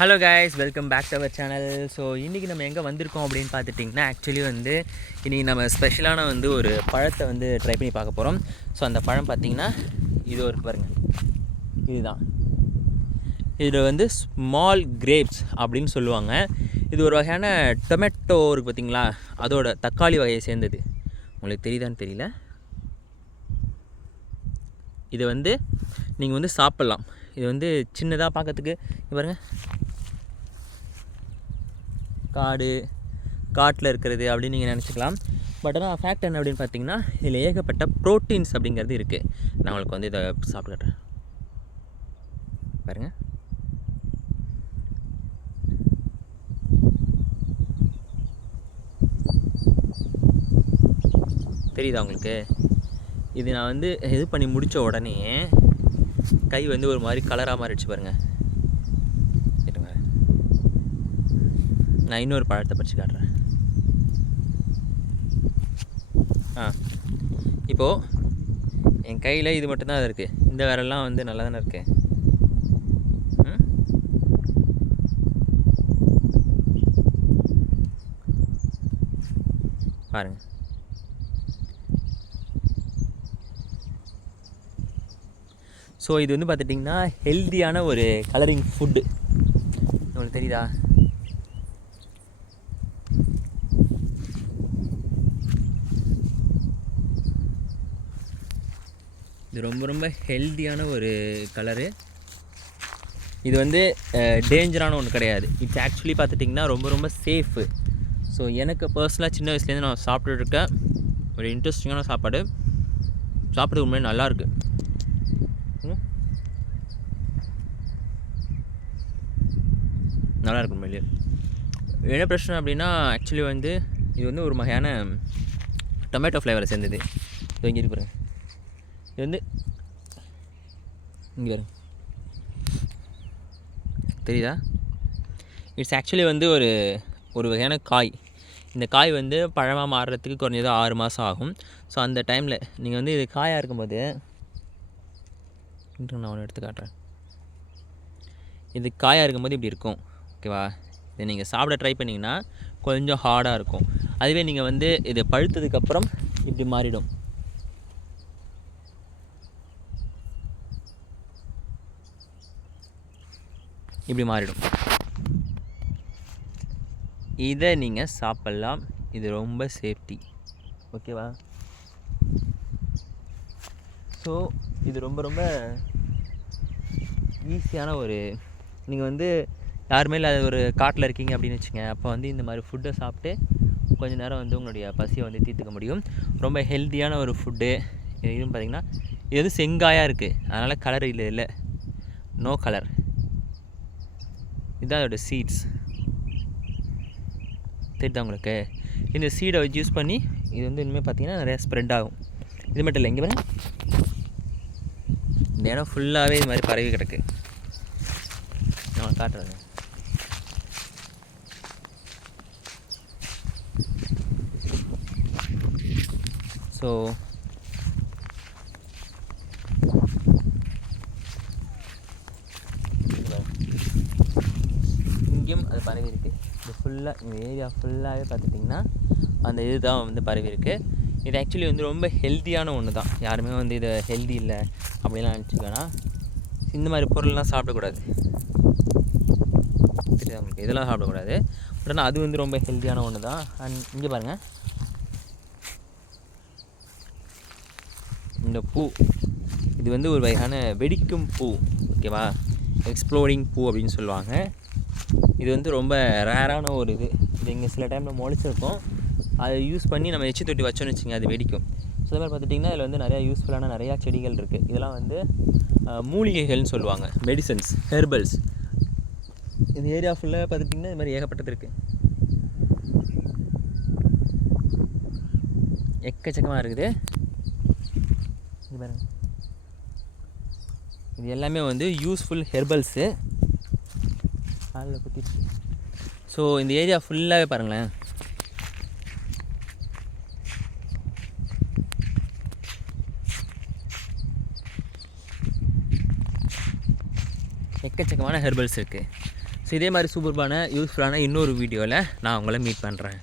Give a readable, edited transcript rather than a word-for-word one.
Hello guys, welcome back to our channel. So இன்றைக்கி நம்ம எங்கே வந்திருக்கோம் அப்படின்னு பார்த்துட்டிங்கன்னா, ஆக்சுவலி இன்றைக்கி நம்ம ஸ்பெஷலான ஒரு பழத்தை ட்ரை பண்ணி பார்க்க போகிறோம். ஸோ அந்த பழம் பார்த்திங்கன்னா இது ஒரு பாருங்கள், இதுதான். இதில் ஸ்மால் கிரேப்ஸ் அப்படின்னு சொல்லுவாங்க. இது ஒரு வகையான டொமேட்டோ இருக்குது பார்த்திங்களா, அதோட தக்காளி வகையை சேர்ந்தது. உங்களுக்கு தெரியுதான்னு தெரியல. இது நீங்கள் சாப்பிட்லாம். இது சின்னதாக பார்க்கறதுக்கு பாருங்கள், காட்டில் இருக்கிறது அப்படின்னு நீங்கள் நினச்சிக்கலாம். பட் ஆனால் ஃபேக்ட் என்ன அப்படின்னு பார்த்தீங்கன்னா, இதில் ஏகப்பட்ட ப்ரோட்டீன்ஸ் அப்படிங்கிறது இருக்குது. நான் உங்களுக்கு இதை சாப்பிட்டுக்கிறேன் பாருங்கள். தெரியுதா உங்களுக்கு? இது நான் இது பண்ணி முடித்த உடனே கை ஒரு மாதிரி கலராக மாறிடுச்சு பாருங்கள். நான் இன்னொரு பழத்தை பறித்து காட்டுறேன். இப்போது என் கையில் இது மட்டும்தான் இருக்குது. இந்த விரல்லாம் நல்லா தானே இருக்குது. பாருங்கள். ஸோ இது பார்த்துட்டிங்கன்னா ஹெல்த்தியான ஒரு கலரிங் ஃபுட்டு. உங்களுக்கு தெரியுதா? இது ரொம்ப ரொம்ப ஹெல்த்தியான ஒரு கலரு. இது டேஞ்சரான ஒன்று கிடையாது. இட்ஸ் ஆக்சுவலி பார்த்துட்டிங்கன்னா ரொம்ப ரொம்ப சேஃபு. ஸோ எனக்கு பர்சனலாக சின்ன வயசுலேருந்து நான் சாப்பிட்டுருக்கேன். ஒரு இன்ட்ரெஸ்டிங்கான சாப்பாடு. சாப்பிட்றது உண்மையாக நல்லாயிருக்கு. நல்லாயிருக்கு உண்மையிலே. என்ன பிரச்சனை அப்படின்னா, ஆக்சுவலி இது ஒரு வகையான டொமேட்டோ ஃப்ளேவரை சேர்ந்தது. இது இங்கே இருக்கு பாருங்க. இது இங்கே வரும், தெரியுதா? இட்ஸ் ஆக்சுவலி ஒரு வகையான காய். இந்த காய் பழமாக மாறுறதுக்கு குறைஞ்சது 6 மாதம் ஆகும். ஸோ அந்த டைமில் நீங்கள் இது காயாக இருக்கும்போது, நான் ஒன்று எடுத்து காட்டுறேன். இது காயாக இருக்கும்போது இப்படி இருக்கும், ஓகேவா? இதை நீங்கள் சாப்பிட ட்ரை பண்ணிங்கன்னா கொஞ்சம் ஹார்டாக இருக்கும். அதுவே நீங்கள் இது பழுத்ததுக்கப்புறம் இப்படி மாறிடும். இப்படி மாறிடும். இதை நீங்கள் சாப்பிட்லாம். இது ரொம்ப சேஃப்டி, ஓகேவா? ஸோ இது ரொம்ப ரொம்ப ஈஸியான நீங்கள் யாருமே இல்லாத ஒரு காட்டில் இருக்கீங்க அப்படின்னு வச்சுங்க. அப்போ இந்த மாதிரி ஃபுட்டை சாப்பிட்டு கொஞ்சம் நேரம் உங்களுடைய பசியை தீர்த்துக்க முடியும். ரொம்ப ஹெல்த்தியான ஒரு ஃபுட்டு. இதுவும் பார்த்திங்கன்னா இது செங்காயாக இருக்குது, அதனால் கலர் இல்லை, நோ கலர். இதுதான் அதோட சீட்ஸ். தெரியுதா உங்களுக்கு? இந்த சீடை வச்சு யூஸ் பண்ணி இது இனிமேல் பார்த்திங்கன்னா நிறையா ஸ்ப்ரெட் ஆகும். இது மட்டும் இல்லை, இங்கே பாருங்க, இந்த இடம் ஃபுல்லாகவே இது மாதிரி பரவி கிடக்கு. நான் காட்டுறேங்க. ஸோ இங்கேயும் அது பரவி இருக்குது. இது ஃபுல்லாக இந்த ஏரியா ஃபுல்லாகவே பார்த்துட்டிங்கன்னா அந்த இது தான் பரவி இருக்குது. இது ஆக்சுவலி ரொம்ப ஹெல்த்தியான ஒன்று தான். யாருமே இதை ஹெல்தி இல்லை அப்படிலாம் நினச்சிக்கோன்னா, இந்த மாதிரி பொருள்லாம் சாப்பிடக்கூடாது. தெரியுது உங்களுக்கு? இதெல்லாம் சாப்பிடக்கூடாது. பட் ஆனால் அது ரொம்ப ஹெல்த்தியான ஒன்று தான். அண்ட் இங்கே பாருங்கள், இந்த பூ இது ஒரு வகையான வெடிக்கும் பூ, ஓகேவா? எக்ஸ்ப்ளோரிங் பூ அப்படின்னு சொல்லுவாங்க. இது ரொம்ப ரேரான ஒரு இது இங்கே சில டைமில் முளைச்சிருக்கும். அதை யூஸ் பண்ணி நம்ம எச்சி தொட்டி வச்சோன்னு வச்சுங்க, அது வெடிக்கும். ஸோ அது மாதிரி பார்த்துட்டிங்கன்னா இதில் நிறையா யூஸ்ஃபுல்லான நிறையா செடிகள் இருக்குது. இதெல்லாம் மூலிகைகள்னு சொல்லுவாங்க, மெடிசன்ஸ், ஹெர்பல்ஸ். இந்த ஏரியா ஃபுல்லாக பார்த்துட்டிங்கன்னா இது மாதிரி ஏகப்பட்டது இருக்குது, எக்கச்சக்கமாக இருக்குது. இது பாருங்க, இது எல்லாமே யூஸ்ஃபுல் ஹெர்பல்ஸு. அதில் குத்திடுச்சு. ஸோ இந்த ஏரியா ஃபுல்லாகவே பாருங்களேன், எக்கச்சக்கமான ஹெர்பல்ஸ் இருக்குது. ஸோ இதே மாதிரி சூப்பர்பான யூஸ்ஃபுல்லான இன்னொரு வீடியோவில் நான் உங்களை மீட் பண்ணுறேன்.